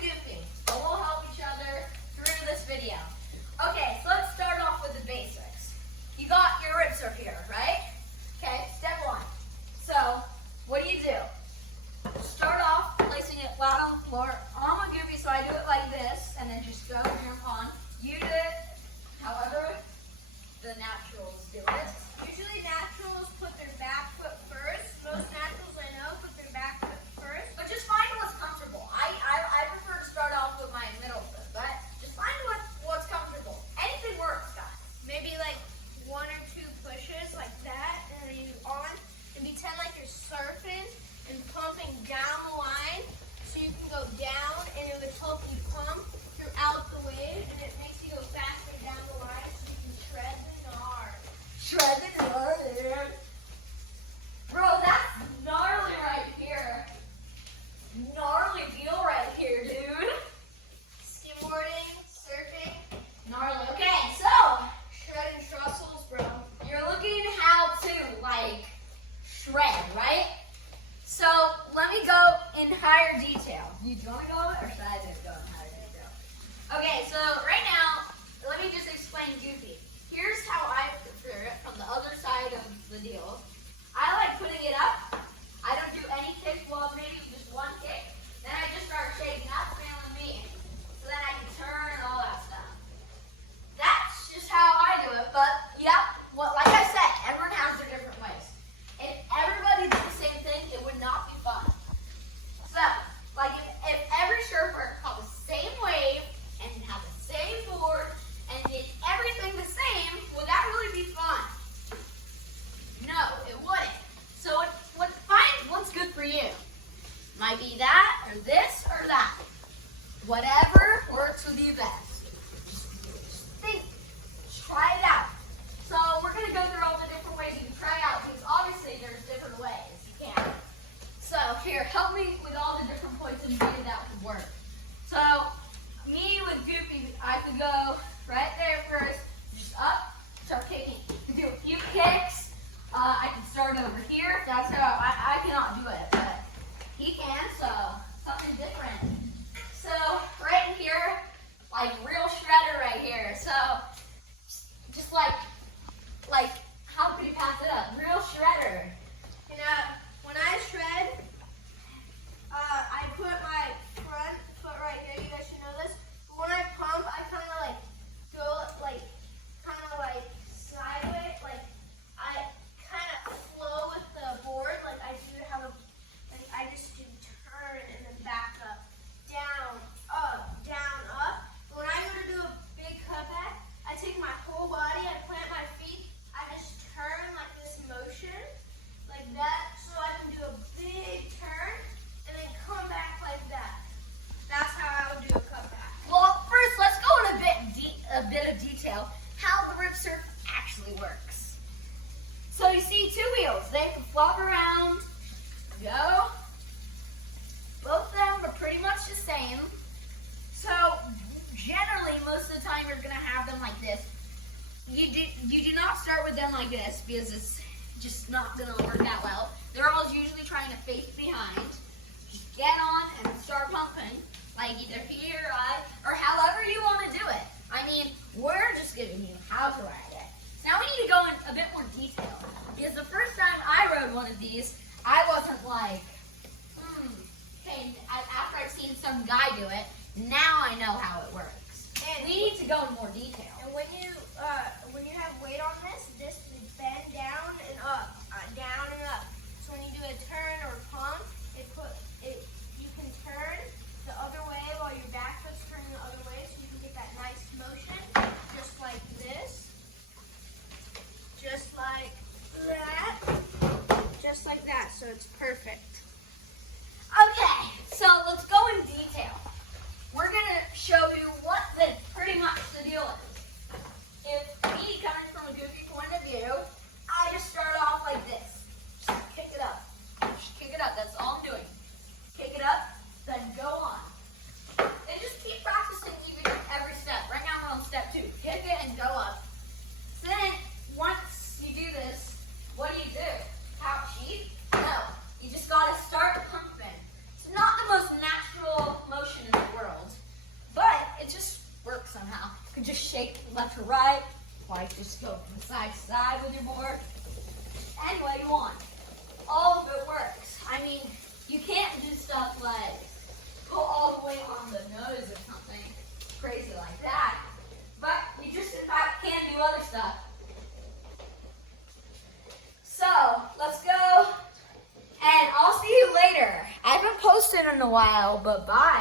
the goofy. So we'll help each other through this video. Okay, so let's start off with the basics. You got your rib surf here, right? Okay, step one. So, what do? Start off placing it flat on the floor. I'm a goofy, so I do it like this, and then just go jump on. You do it however the naturals do it. Usually naturals put their back foot first. Most naturals I know put their back foot first. But just find what's comfortable. I prefer to start off with my middle foot, but just find what's comfortable. Anything works, guys. Maybe like 1 or 2 pushes like that, and then you on, and pretend like you're surfing and pumping down the line, so you can go down, and it would help you pump throughout the wave, and it makes you go faster down the line, so you can shred the gnar. Shred the gnarly. Bro, that's gnarly right here. Gnarly deal right here, dude. Skimboarding, surfing, Gnarly. Okay, so shredding trussels, bro. you're looking how to like shred, right? So let me go in higher detail. Do you want to go or should I just go in higher detail? Okay, so right now, let me just explain Goofy. Here's how I prefer it from the other side of the deal. I like putting it up. I don't do any kick, well maybe just one kick. Then I just start shaking up, feeling me. So then I can turn and all that stuff. That's just how I do it, but yeah, like I said, everyone has their different ways. If everybody did the same thing, it would not be fun. So, like if every surfer caught the same wave and had the same board and did everything the same, would that really be fun? No, it wouldn't. So find what's good for you. Might be that, or this, or that. Whatever works with you best. Just think. Just try it out. So we're going to go through all the different ways you can try out, because obviously there's different ways you can. So here, help me with all the different points and maybe that would work. So me with Goofy, I could go right there first, just up, start kicking. You do a few kicks. I can start over here. That's how I cannot do it, but he can, so something different. So right in here, like real shredder right here. So just like how could you pass it up? Real shredder. You know, when I shred, I put my front foot right there. You guys should know this. But when I pump, I kind of like go like sideways. Like I kind of flow with the board. Like I do have I just do turn and then back up, down, up, down, up. But when I go to do a big cutback, I take my whole body, I plant my feet, I just turn like this motion, like that, so I can do a big turn and then come back like that. That's how I would do a cutback. Well, first let's go in a bit of detail how the rip surf actually works. So you see 2 wheels. They can flop around, go. Both of them are pretty much the same. So generally, most of the time you're gonna have them like this. You do not start with them like this because it's just not gonna work out well. They're always usually trying to face behind. Just get on and start pumping, like either here, or however you want to do it. I mean, we're just giving you how to ride it. Now we need to go in a bit more detail because the first time I rode one of these, I wasn't like, okay, after I've seen some guy do it, now I know how it works. And we need to go in more detail. And when you have weight on this will bend down and up, down and up. So when you do a turn or pump, you can turn the other way while your back foot's turning the other way, so you can get that nice motion, just like this, just like that, just like that. So it's perfect. Okay, so let's go in detail. We're gonna show you what pretty much the deal is. If me coming from a goofy point of view, I just start off like this. Just kick it up. Just kick it up. That's all I'm doing. Kick it up, then go on. And just keep practicing even every step. Right now we're on step 2. Kick it and go up. Then once you do this, what do? How cheap? No. You just gotta start pumping. It's not the most natural motion in the world. like just go from side to side with your board. Any way you want. All of it works. I mean, you can't do stuff like go all the way on the nose or something crazy like that. But you just in fact can do other stuff. So let's go, and I'll see you later. I haven't posted in a while, but bye.